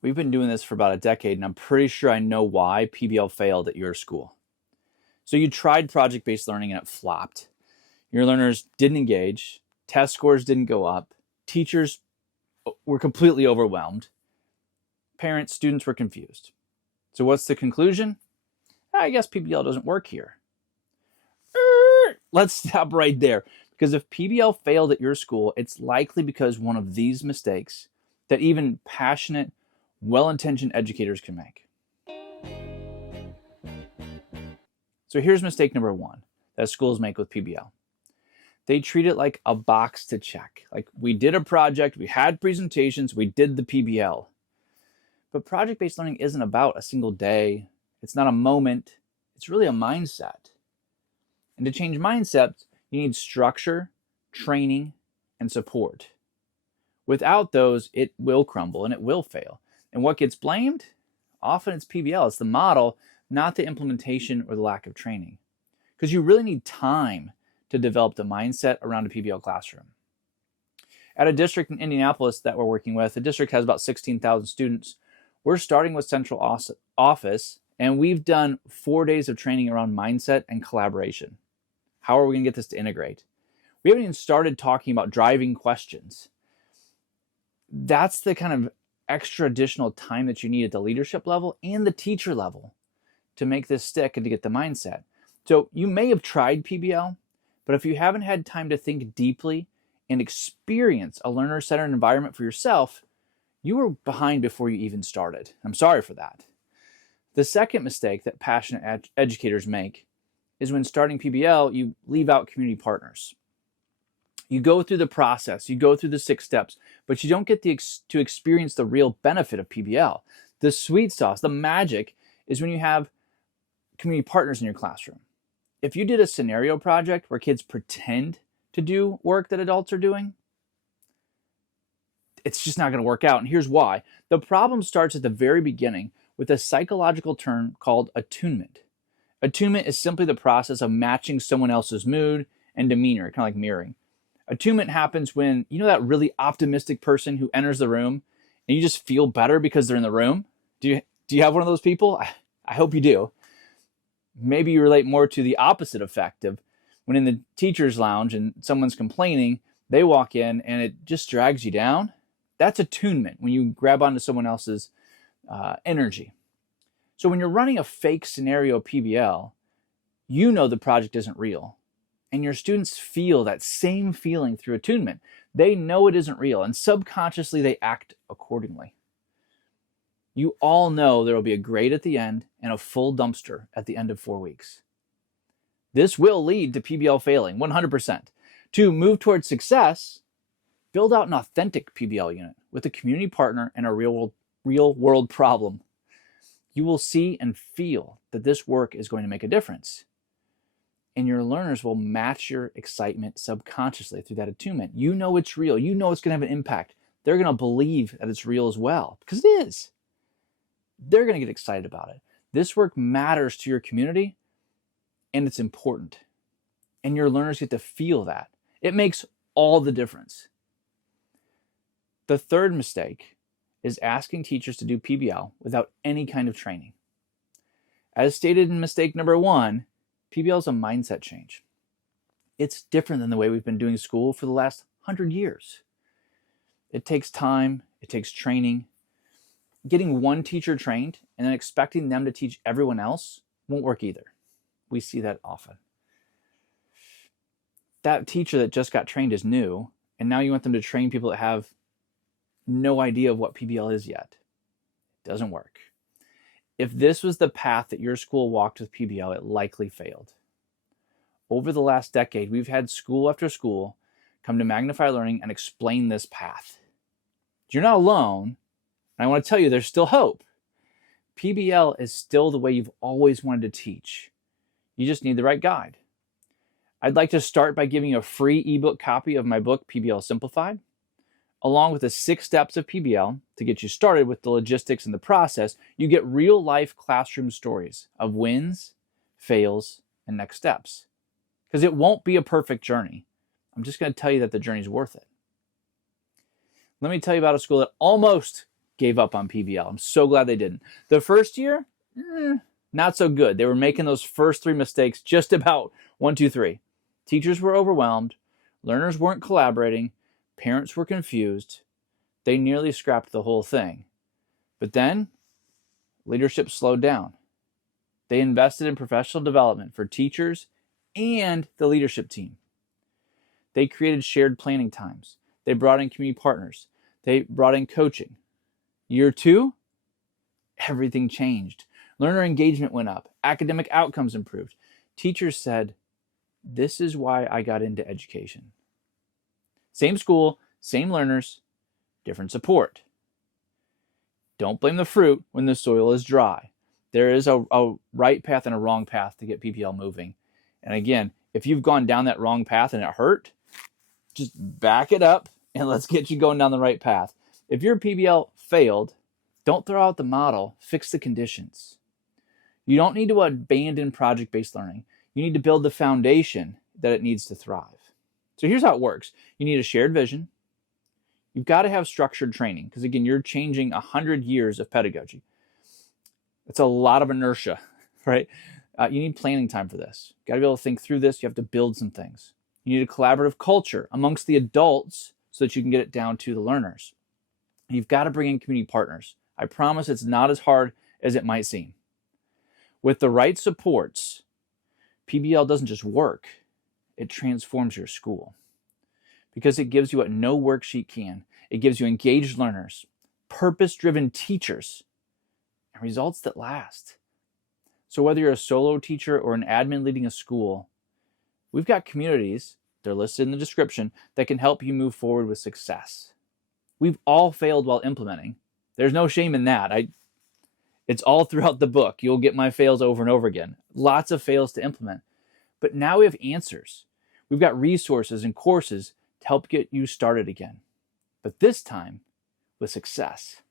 We've been doing this for about a decade, and I'm pretty sure I know why PBL failed at your school. So you tried project-based learning and it flopped. Your learners didn't engage, test scores didn't go up, teachers were completely overwhelmed, parents, students were confused. So what's the conclusion? I guess PBL doesn't work here. Let's stop right there, because if PBL failed at your school, it's likely because one of these mistakes that even passionate, well-intentioned educators can make. So here's mistake number one that schools make with PBL. They treat it like a box to check. Like, we did a project, we had presentations, we did the PBL. But project-based learning isn't about a single day. It's not a moment. It's really a mindset. And to change mindsets, you need structure, training, and support. Without those, it will crumble and it will fail. And what gets blamed? Often it's PBL. It's the model, not the implementation or the lack of training. Because you really need time to develop the mindset around a PBL classroom. At a district in Indianapolis that we're working with, the district has about 16,000 students. We're starting with central office, and we've done 4 days of training around mindset and collaboration. How are we going to get this to integrate? We haven't even started talking about driving questions. That's the kind of extra additional time that you need at the leadership level and the teacher level to make this stick and to get the mindset. So you may have tried PBL, but if you haven't had time to think deeply and experience a learner-centered environment for yourself, you were behind before you even started. I'm sorry for that. The second mistake that passionate educators make is when starting PBL, you leave out community partners. You go through the process, you go through the 6 steps, but you don't get to experience the real benefit of PBL. The sweet sauce, the magic, is when you have community partners in your classroom. If you did a scenario project where kids pretend to do work that adults are doing, it's just not going to work out. And here's why. The problem starts at the very beginning with a psychological term called attunement. Attunement is simply the process of matching someone else's mood and demeanor, kind of like mirroring. Attunement happens when, you know, that really optimistic person who enters the room and you just feel better because they're in the room? Do you have one of those people? I hope you do. Maybe you relate more to the opposite effect of when in the teacher's lounge and someone's complaining, they walk in and it just drags you down. That's attunement, when you grab onto someone else's energy. So when you're running a fake scenario PBL, you know the project isn't real. And your students feel that same feeling through attunement. They know it isn't real, and subconsciously they act accordingly. You all know there will be a grade at the end and a full dumpster at the end of 4 weeks. This will lead to PBL failing, 100%. To move towards success, build out an authentic PBL unit with a community partner and a real world problem. You will see and feel that this work is going to make a difference. And your learners will match your excitement subconsciously through that attunement. You know it's real. You know it's going to have an impact. They're going to believe that it's real as well, because it is. They're going to get excited about it. This work matters to your community, and it's important. And your learners get to feel that. It makes all the difference. The third mistake is asking teachers to do PBL without any kind of training. As stated in mistake number 1, PBL is a mindset change. It's different than the way we've been doing school for the last 100 years. It takes time, it takes training. Getting one teacher trained and then expecting them to teach everyone else won't work either. We see that often. That teacher that just got trained is new, and now you want them to train people that have no idea of what PBL is yet. It doesn't work. If this was the path that your school walked with PBL, it likely failed. Over the last decade, we've had school after school come to Magnify Learning and explain this path. You're not alone, and I want to tell you there's still hope. PBL is still the way you've always wanted to teach. You just need the right guide. I'd like to start by giving you a free ebook copy of my book, PBL Simplified. Along with the 6 steps of PBL to get you started with the logistics and the process, you get real-life classroom stories of wins, fails, and next steps. Because it won't be a perfect journey. I'm just going to tell you that the journey's worth it. Let me tell you about a school that almost gave up on PBL. I'm so glad they didn't. The first year, not so good. They were making those first 3 mistakes just about 1, 2, 3. Teachers were overwhelmed. Learners weren't collaborating. Parents were confused. They nearly scrapped the whole thing. But then leadership slowed down. They invested in professional development for teachers and the leadership team. They created shared planning times. They brought in community partners. They brought in coaching. Year 2, everything changed. Learner engagement went up. Academic outcomes improved. Teachers said, this is why I got into education. Same school, same learners, different support. Don't blame the fruit when the soil is dry. There is a right path and a wrong path to get PBL moving. And again, if you've gone down that wrong path and it hurt, just back it up and let's get you going down the right path. If your PBL failed, don't throw out the model, fix the conditions. You don't need to abandon project-based learning. You need to build the foundation that it needs to thrive. So here's how it works. You need a shared vision. You've got to have structured training because, again, you're changing 100 years of pedagogy. It's a lot of inertia, right? You need planning time for this. You've got to be able to think through this. You have to build some things. You need a collaborative culture amongst the adults so that you can get it down to the learners. You've got to bring in community partners. I promise it's not as hard as it might seem. With the right supports, PBL doesn't just work, it transforms your school because it gives you what no worksheet can. It gives you engaged learners, purpose-driven teachers, and results that last. So whether you're a solo teacher or an admin leading a school, we've got communities, they're listed in the description, that can help you move forward with success. We've all failed while implementing. There's no shame in that. It's all throughout the book. You'll get my fails over and over again. Lots of fails to implement. But now we have answers. We've got resources and courses to help get you started again. But this time with success.